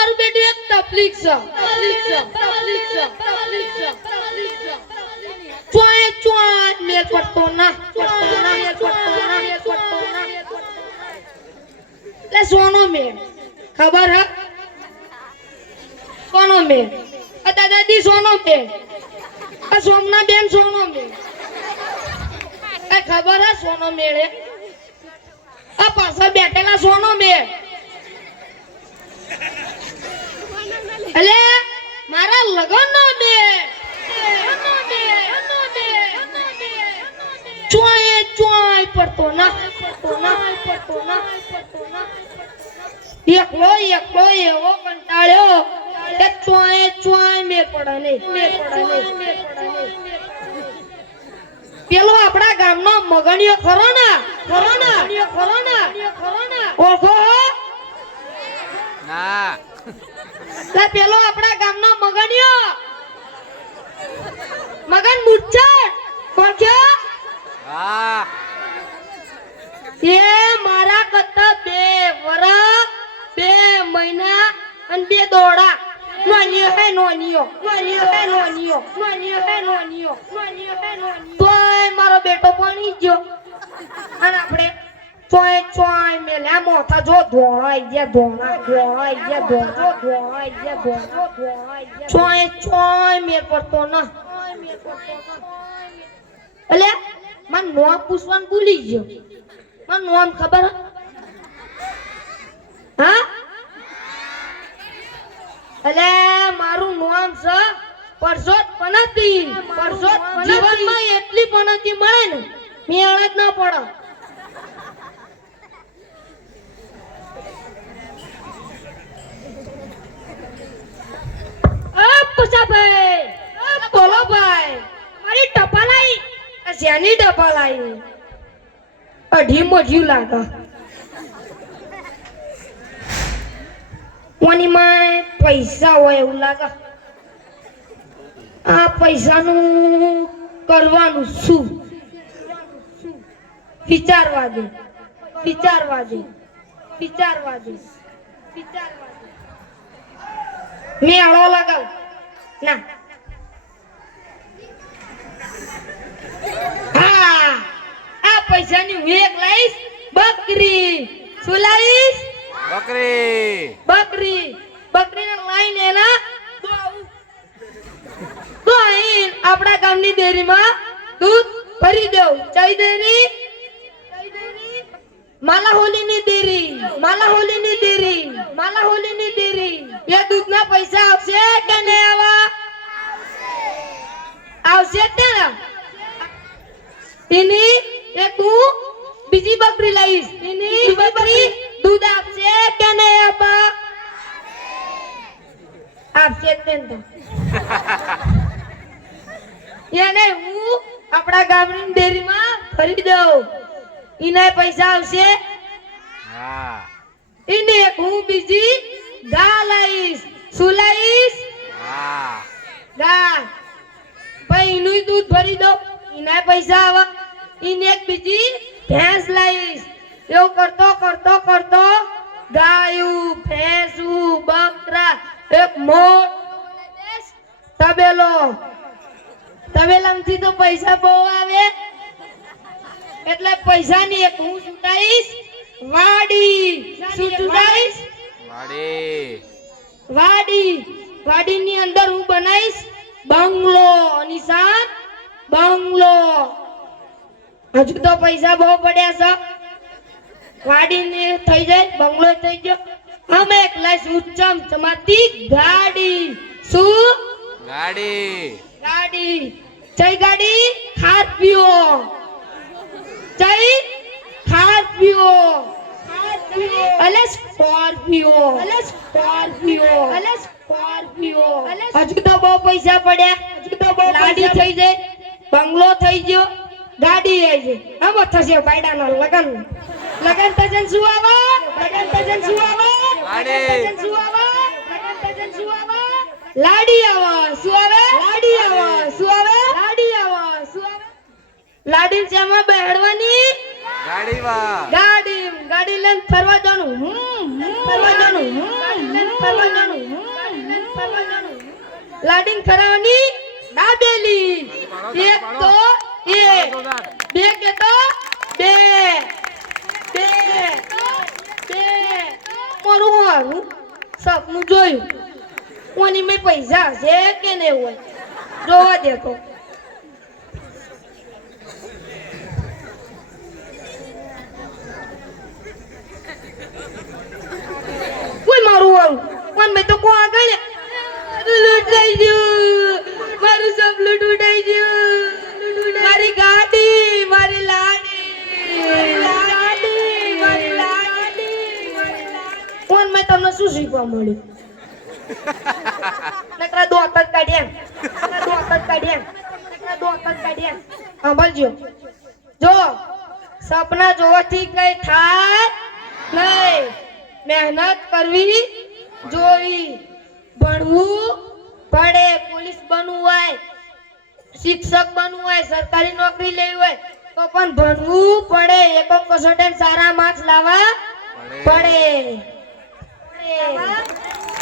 તકલીફ છે તકલીફ છે તકલીફ છે. તકલીફ છે તકલીફ છે ચોય ચોય મેલ પડતો ના. પડતો ના મેલ પડતો ના મેલ પડતો ના લે સોનો મેળ. ખબર હે? સોનો મેલ આ દાદાજી સોનો મેળ. આ સોમના બેન સોનો મેળ. એ ખબર હે? સોનો મેળે. આ પાછળ બેઠેલા સોનો મેળ. અલે મારા લગનનો બે ચોય ચોય પડતો ના પડતો ના પડતો ના પડતો ના. એકલો એકલો એવો કંટાળ્યો કે ચોય ચોય મે પડે નહીં, મે પડે નહીં, મે પડે નહીં. પેલો આપણા ગામનો મગણિયો ખરો ને ખરો ને ખરો ને? ખરો ને? ઓળખો હો? ના લે પેલો આપણા ગામનો મગનિયો. મગન મુચ્છડ ઓળખ્યો હા. એ મારા કરતા બે વરસ બે મહિના અને બે દોડા. નોનિયો હે નોનિયો નોનિયો હે નોનિયો નોનિયો હે નોનિયો નોનિયો હે નોનિયો તોય મારો બેટો ભણી ગયો. અને આપણે ચોય ચોય મેલ્યા મોથા જો ધોળાઈ ગયા ધોળા ધોળાઈ ગયા ધોળા ધોળાઈ ગયા ધોળા ચોય ચોય મેર પડતો ના. એટલે મને નોમ પૂછવાનું ભૂલી ગયો. મને નોમ ખબર હે? એટલે મારું નોમ છે પરસોત પનતી. પરસોત જીવનમાં એટલી પનતી મળે ને મેળત ના પડે. આ બોલો ભાઈ. મારી ટપાલ આવી આ શેની ટપાલ આવી અઢીમો જીવ લાગે. કોનીમાં પૈસા હોય એવું લાગે. આ પૈસાનું કરવાનું શું? વિચારવા દે. વિચારવા દે. વિચારવા દે. વિચારવા દે. મેળો લગાવ. ના હા આ પૈસાની હું એક લાવીશ બકરી શું લાવીશ બકરી બકરી બકરીને લાઈને એના દોવું. દોઈને આપણા ગામની ડેરીમાં દૂધ ભરી દઉં ચઈ ડેરી માલા હોલીની ડેરી માલા હોલીની ડેરી માલા હોલીની ડેરી એ દૂધના પૈસા આવશે કે નહીં આવા આવશે જ ને એની એક હું બીજી બકરી લઈશ. એની બકરી દૂધ આપશે કે નહીં આપા? આપશે ને તો. એને હું આપણા ગામની ડેરીમાં ભરી દઉં. એના પૈસા આવશે. હા. એને એક હું બીજી ગા લાવીશ શું લાવીશ હા. ગા ભાઈ એનું દૂધ ભરી દો. એના પૈસા આવે. એને એક બીજી ભેંસ લાવીશ. એવું કરતો કરતો કરતો ગાયું ભેંસું બકરા એક મોટ તબેલો. તબેલામાંથી તો પૈસા બહુ આવે. એટલે પૈસાની એક હું છૂટાઈશ વાડી શું છૂટાઈશ વાડી. વાડી. વાડીની અંદર હું બનાવીશ બંગલો નિશાન બંગલો. હજુ તો પૈસા બહુ પડ્યા છે. વાડીને થઈ જાય બંગલો થઈ ગયો. અમે એકલા ઉચ્ચમ ચમાતી ગાડી. શું? ગાડી. ગાડી. જય ગાડી ખાર પીઓ જય ખાર પીઓ અલે સ્કોર્પિયો. અલે સ્કોર્પિયો. અલે સ્કોર્પિયો. હજુ તો બહુ પૈસા પડ્યા. હજુ તો બહુ ગાડી થઈ જાય બંગલો થઈ ગયો. ગાડી આવી હવે થશે બાયડાનો લગન. લગન તજન શું આવે? લગન તજન શું આવે. લગન તજન શું આવે? લગન તજન શું આવે? લાડી આવે. શું આવે? લાડી આવે. શું આવે? લાડી આવે. શું આવે? લાડી જેમાં બેહડવાની? ગાડીમાં. ગાડી. ગાડી લઈને ફરવા જવાનું. હમ, ફરવા જવાનું. હમ, ફરવા જવાનું. હમ, લાડિંગ ખરાવાની દાબેલી. એક તો બે કે તો? બે. બે. બે. મારું હારું. સપનું જોયું. કોની મેં પૈસા હશે કે નહીં હોય? જોવા દેતો શીખવા મળ્યું. નકરા દોત જ કાઢ્યા નકરા દોત જ કાઢ્યા નકરા દોત જ કાઢ્યા સાંભળજો. જો સપના જોવાથી કઈ થાય નહીં. મહેનત કરવી જોઈ. ભણવું પડે. પોલીસ બનવું હોય શિક્ષક બનવું હોય સરકારી નોકરી લેવી હોય તો પણ ભણવું પડે. એકમ કસોટે સારા માર્ક્સ લાવવા પડે. પડે.